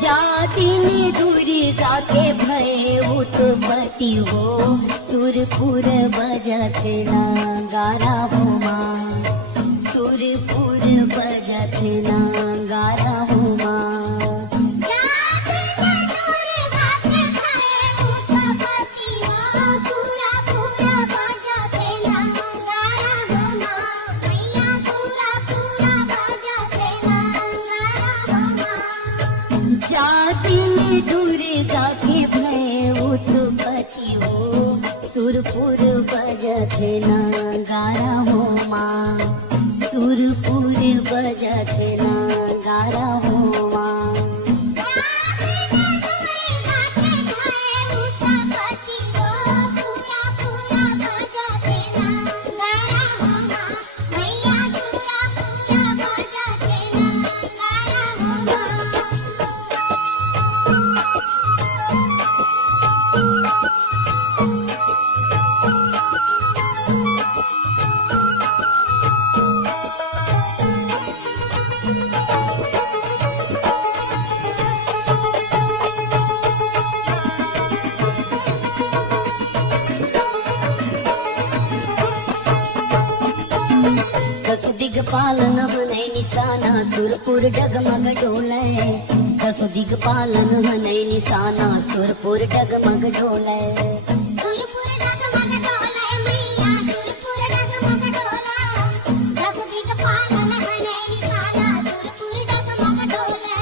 जातिनी दुर्गा के भय उत्पत्ति हो, सुरपुर बजत नगारा हो माँ, सुरपुर बजत नगारा हो माँ। जातिनी दुर्गा के भय उत्पत्ति हो, सुरपुर बजत नगारा हो माँ, सुरपुर बजत नगारा हो माँ। दसो दिग्पालन हनै निशाना, सुरपुर डगमग डोले। दसो दिग्पालन हनै निशाना, सुरपुर डगमग डोले। सुरपुर डगमग डोले मैया, सुरपुर डगमग डोला। दसो दिग्पालन हनै निशाना, सुरपुर डगमग डोले।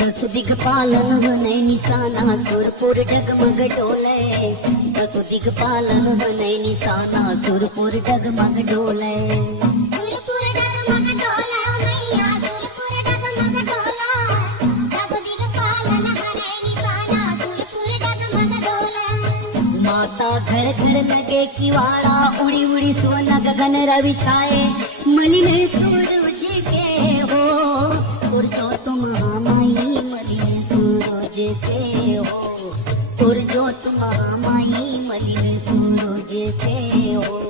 दसो दिग्पालन हनै निशाना, सुरपुर डगमग डोले। दसो दिग्पालन हनै निशाना, सुरपुर डगमग डोले। सुरपुर डगमग डोला मैया, सुरपुर डगमग डोला। दसो दिग्पालन हनै निशाना, सुरपुर डगमग डोला। माता घर घर लगे किवाड़ा, उड़ी उड़ी सोना गगन रवि छाए। मलिन सूरज के हो, तुरजो तुम महामाई मलिन सूरज के हो, तुरजो तुम महामाई मलिन सूरज के हो।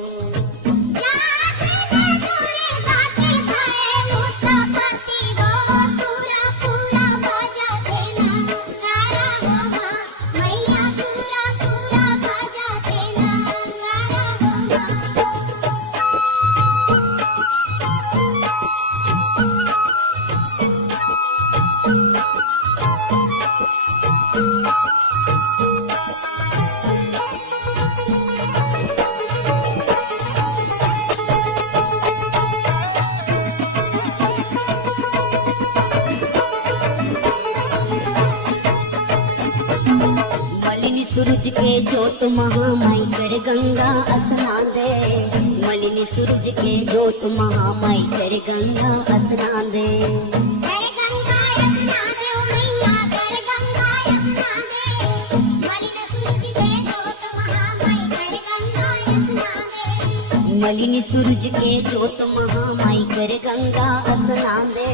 मलिनी सूरज के जोत महामाई कर गंगा स्नान दे। मलिनी सूरज के जोत महामाई कर गंगा स्नान दे। कर गंगा स्नान दे ओ मैया, कर गंगा स्नान दे। मलिन सूरज के जोत महामाई कर गंगा स्नान दे। मलिनी सूरज के जोत महामाई कर गंगा स्नान दे।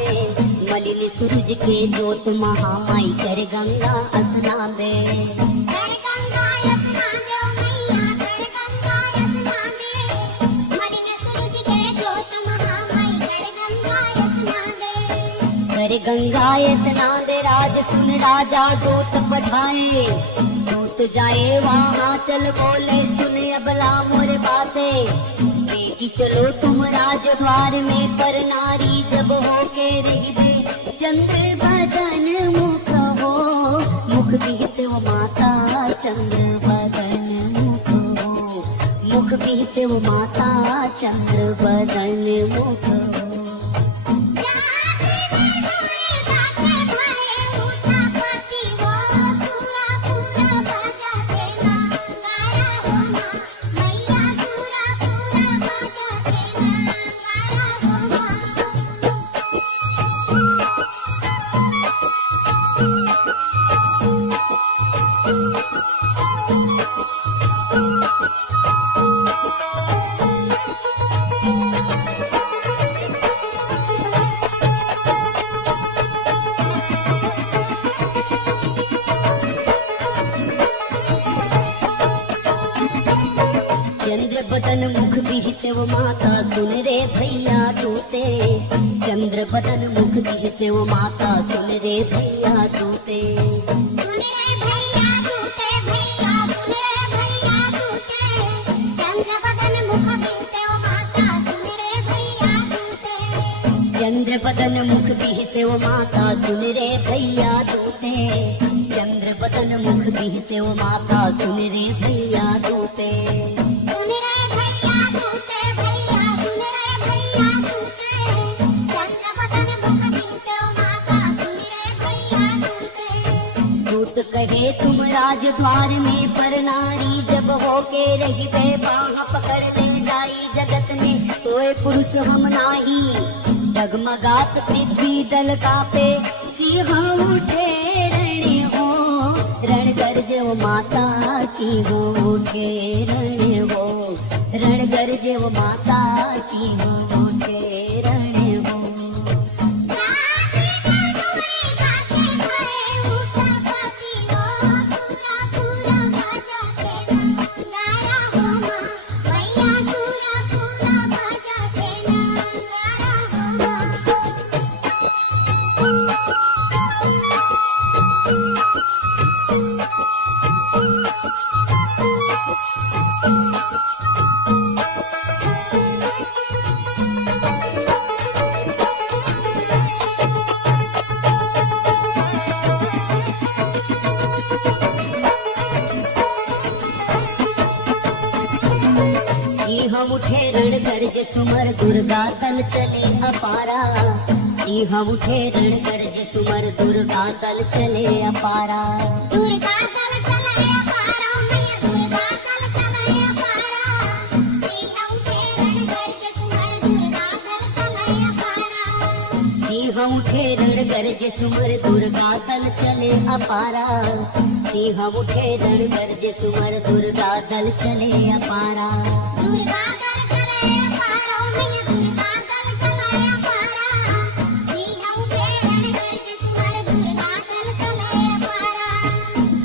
मलिनी सूरज के जोत महामाई कर गंगा स्नान दे। कर गंगा स्नान दे ओ मैया, कर गंगा स्नान दे। मलिन सूरज के जोत महामाई कर गंगा स्नान दे। कर गंगा स्नान दे राज सुन राजा दूत पठाए। दूत जाए वहाँ चल बोले सुन अबला मोर बातें। बेटी चलो तुम राजद्वार में, पर नारी जब हो के रहिबे चंद्र बदन मुख हो। मुख भी से वो माता चंद्र बदन मुख हो। मुख भी से वो माता चंद्र बदन मुख हो। चंद्र बदन मुख भी से वो माता सुन रे भैया तूते, चंद्र बदन मुख भी से वो माता सुन रे भैया तूते। सुन रे भैया तूते, भैया सुन रे भैया तूते, चंद्र बदन मुख बिनते ओ माता सुन रे भैया तूते। चंद्र बदन मुख भी से वो माता सुन रे भैया तूते, चंद्र बदन मुख भी से वो माता सुन रे भैया तूते। सुन रे भैया तूते, भैया सुन रे भैया तूते, चंद्र बदन मुख बिनते ओ माता सुन रे भैया तूते। दूत कहे तुम राजद्वार में पर नारी जब होके रही गए बाह पकड़ ले जाई जगत में सोए पुरुष हम नाही। डगमगात पृथ्वी दल कापे सिंह उठे रण हो, रण गरजे वो माता सिंह उठे रण हो, रण गरजे वो माता सिंह उठे रण हो। जाति कटोरी गाते भरे उत्तरपति हो, सुरपुर बजाते ना गारा हो माँ, भैया सुरपुर बजाते ना गारा हो माँ। सिंह उठे रण गर्ज सुमर दुर्गा दल चले अपारा, सिंह उठे रण गर्ज सुमर दुर्गा दल चले अपारा। दुर्गा दल चले अपारा मैया, दुर्गा दल चले अपारा, सिंह उठे रण गर्ज सुमर दुर्गा दल चले अपारा। सिंह उठे रण गर्ज सुमर दुर्गा दल चले अपारा, सिंह उठे रण गर्ज सुमर दुर्गा दल चले अपारा। दुर्गा दल चले अपारा मैया, दुर्गा दल चले अपारा, सिंह उठे रण गर्ज सुमर दुर्गा दल चले अपारा।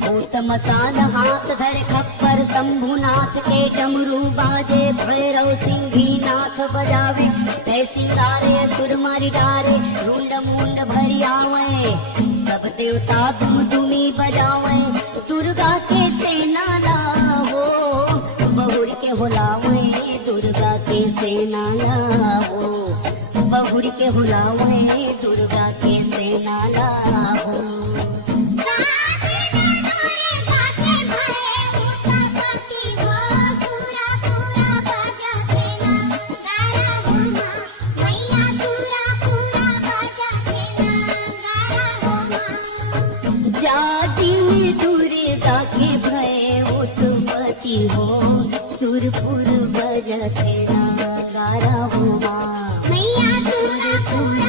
भूत मसान हाथ धर खप्पर शंभुनाथ के डमरू बाजे, भैरव सिंही नाथ बजावे तै सिंगारे असुर मारी डारे, रुंड मुंड भरी आवे सब देवता धूम धूमी बजावे। दुर्गा के सेना लावो बहुर के होलावे, दुर्गा के सेना लावो बहुर के होलावे, दुर्गा के सेना लावो। जाति कटोरी गाते भरे उत्तरपति हो, सुरपुर बजाते ना गारा हो माँ, भैया सुरपुर बजाते ना गारा हो माँ। जाति में दुर्गा के भय उत्पत्ति हो, सुरपुर बजते गारा हो माँ। मैया सुरपुर